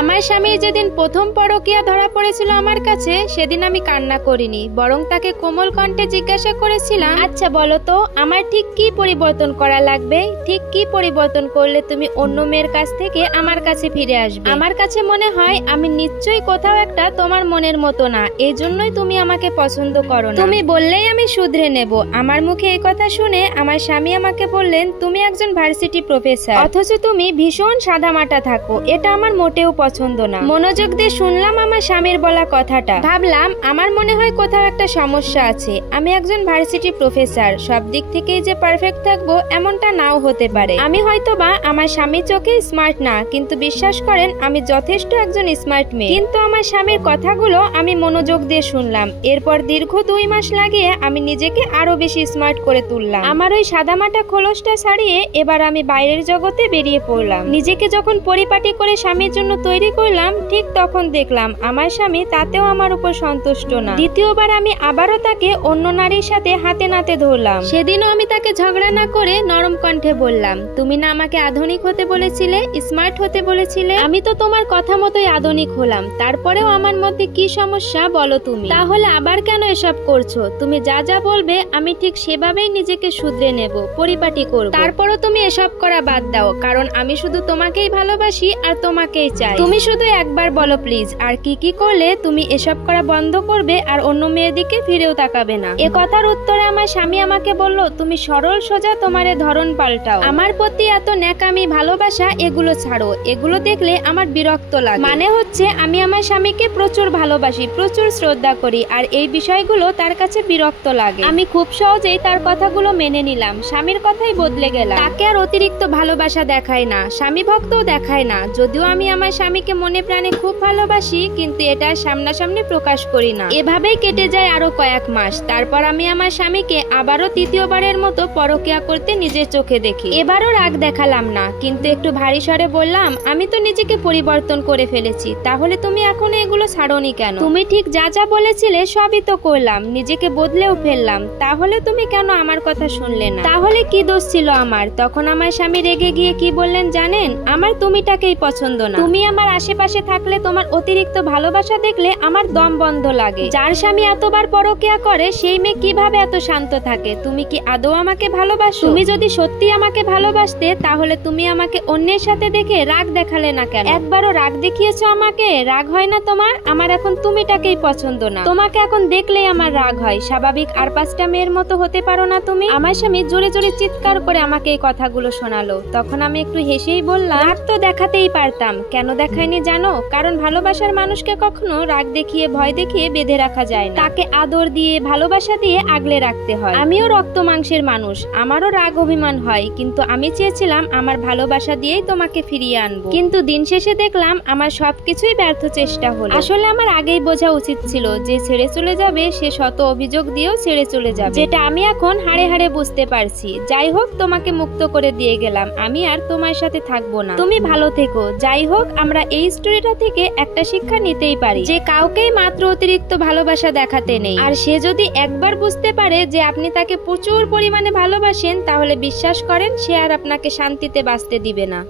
আমার স্বামীর যেদিন প্রথম পরকীয়া ধরা পড়েছিল আমার কাছে, সেদিন আমি কান্না করিনি, বরং তাকে কোমল কণ্ঠে জিজ্ঞাসা করেছিলাম, আচ্ছা বলো তো আমার ঠিক কি পরিবর্তন করা লাগবে, ঠিক কি পরিবর্তন করলে তুমি অন্য মেয়ের কাছ থেকে আমার কাছে ফিরে আসবে। আমার কাছে মনে হয় আমি নিশ্চয়ই কোথাও একটা তোমার মনের মতো না, এই জন্যই তুমি আমাকে পছন্দ করো না। তুমি বললেই আমি শুধরে নেব। আমার মুখে এই কথা শুনে আমার স্বামী আমাকে বললেন, তুমি একজন ভার্সিটি প্রফেসর, অথচ তুমি ভীষণ সাদামাটা থাকো, এটা আমার মোটেও পছন্দ না। মনোযোগ দিয়ে শুনলাম আমার স্বামীর বলা কথাটা, ভাবলাম আমার মনে হয় কোথাও একটা সমস্যা আছে। আমি একজন ভার্সিটি প্রফেসর, সব দিক থেকেই যে পারফেক্ট থাকবো এমনটা নাও হতে পারে। আমি হয়তোবা আমার স্বামীর চোখে স্মার্ট না, কিন্তু বিশ্বাস করেন আমি যথেষ্ট একজন স্মার্ট মেয়ে। কিন্তু আমার স্বামীর কথাগুলো আমি মনোযোগ দিয়ে শুনলাম। এরপর দীর্ঘ 2 মাস লাগিয়ে আমি নিজেকে আরো বেশি স্মার্ট করে তুললাম। আমার ওই সাদামাটা খোলসটা ছাড়িয়ে এবার আমি বাইরের জগতে বেরিয়ে পড়লাম। নিজেকে যখন পরিপাটি করে স্বামীর জন্য তৈরি করলাম, ঠিক তখন দেখলাম আমার স্বামী তাতেও আমার উপর সন্তুষ্ট না। দ্বিতীয়বার আমি আবারও তাকে অন্য নারীর সাথে হাতে নাতে ধরলাম। সেদিনও আমি তাকে ঝগড়া না করে নরম কণ্ঠে বললাম, তুমি না আমাকে আধুনিক হতে বলেছিলে, স্মার্ট হতে বলেছিলে, আমি তো তোমার কথা মতোই আধুনিক হলাম, তারপরেও আমার মধ্যে কি সমস্যা বলো তুমি? তাহলে আবার কেন এসব করছো? তুমি যা যা বলবে আমি ঠিক সেভাবেই নিজেকে শুধরে নেব, পরিপাটি করব। তারপরও তুমি এসব করা বাদ দাও, কারণ আমি শুধু তোমাকেই ভালোবাসি আর তোমাকেই চাই। তুমি শুধু একবার বলো প্লিজ, আর কি কি করলে তুমি এসব করা বন্ধ করবে আর অন্য মেয়ের দিকে ফিরেও তাকাবে না। এ কথার উত্তরে আমার স্বামী আমাকে বলল, তুমি সরল সোজা তোমার ধরন পাল্টাও। আমার প্রতি এত ন্যাকামি ভালোবাসা এগুলো ছাড়ো, এগুলো দেখলে আমার বিরক্ত লাগে। মানে হচ্ছে আমি আমার স্বামীকে প্রচুর ভালোবাসি, প্রচুর শ্রদ্ধা করি, আর এই বিষয়গুলো তার কাছে বিরক্ত লাগে। আমি খুব সহজেই তার কথাগুলো মেনে নিলাম, স্বামীর কথাই বদলে গেলাম। তাকে আর অতিরিক্ত ভালোবাসা দেখায় না, স্বামী ভক্তও দেখায় না। যদিও আমি আমার স্বামীকে মনে প্রাণে খুব ভালোবাসি, কিন্তু এটা সামনাসামনি প্রকাশ করি না। এভাবেই কেটে যায় আরো কয়েক মাস। তারপর আমি আমার স্বামীকে আবারও তৃতীয়বারের মতো পরকীয়া করতে নিজের চোখে দেখি। এবারও রাগ দেখালাম না, কিন্তু একটু ভারী স্বরে বললাম, আমি তো নিজেকে পরিবর্তন করে ফেলেছি, তাহলে তুমি এখন এগুলো ছাড়োনি কেন? তুমি ঠিক যা যা বলেছিলে সবই তো করলাম, নিজেকে বদলেও ফেললাম, তাহলে তুমি কেন আমার কথা শুনলে না? তাহলে কি দোষ ছিল আমার? তখন আমার স্বামী রেগে গিয়ে কি বললেন জানেন? আমার তুমিটাকেই পছন্দ না। তুমি আমার আশেপাশে থাকলে তোমার অতিরিক্ত ভালোবাসা দেখলে আমার দম বন্ধ লাগে। যার স্বামী এতবার পরকীয়া করে সেই মেয়ে কিভাবে এত শান্ত থাকে? তুমি কি আদৌ আমাকে ভালোবাসো? তুমি যদি সত্যি আমাকে ভালোবাসতে, তাহলে তুমি আমাকে অন্যের সাথে দেখে রাগ দেখালে না কেন? একবারও রাগ দেখিয়েছো আমাকে, রাগ হয় না তোমার? আমার এখন তুমিটাকেই পছন্দ না, তোমাকে এখন দেখলেই আমার রাগ হয়। স্বাভাবিক আর 5টা মেয়ের মতো হতে পারো না তুমি? আমার স্বামী জোরে জোরে চিৎকার করে আমাকে এই কথাগুলো শোনালো। তখন আমি একটু হেসেই বললাম, রাগ তো দেখাতেই পারতাম, কেন দেখাইনি জানো? কারণ ভালোবাসার মানুষকে কখনো রাগ দেখিয়ে ভয় দেখিয়ে বেঁধে রাখা যায় না, তাকে আদর দিয়ে ভালোবাসা দিয়ে আগলে রাখতে হয়। আমিও রক্ত মাংসের মানুষ, আমারও রাগ অভিমান হয়, কিন্তু আমি চেয়েছিলাম আমার ভালোবাসা দিয়েই তোমাকে ফিরিয়ে আনবো। কিন্তু দিন শেষে দেখলাম আমার সবকিছুই ব্যর্থ চেষ্টা হলো। আসলে আমার আগেই বোঝা উচিত ছিল যে ছেড়ে চলে যাবে সে শত অভিযোগ দিয়েও ছেড়ে চলে যাবে, যেটা আমি এখন হাড়ে হাড়ে বুঝতে পারছি। যাই হোক, তোমাকে মুক্ত করে দিয়ে গেলাম, আমি আর তোমার সাথে থাকবো না, তুমি ভালো থেকো। যাই হোক, আমরা এই স্টোরিটা থেকে একটা শিক্ষা নিতেই পারি যে কাউকেই মাত্র অতিরিক্ত ভালোবাসা দেখাতে নেই। আর সে যদি একবার বুঝতে পারে যে আপনি তাকে প্রচুর পরিমাণে ভালোবাসেন, তাহলে বিশ্বাস করেন সে আর আপনাকে শান্তিতে বাঁচতে দিবে না।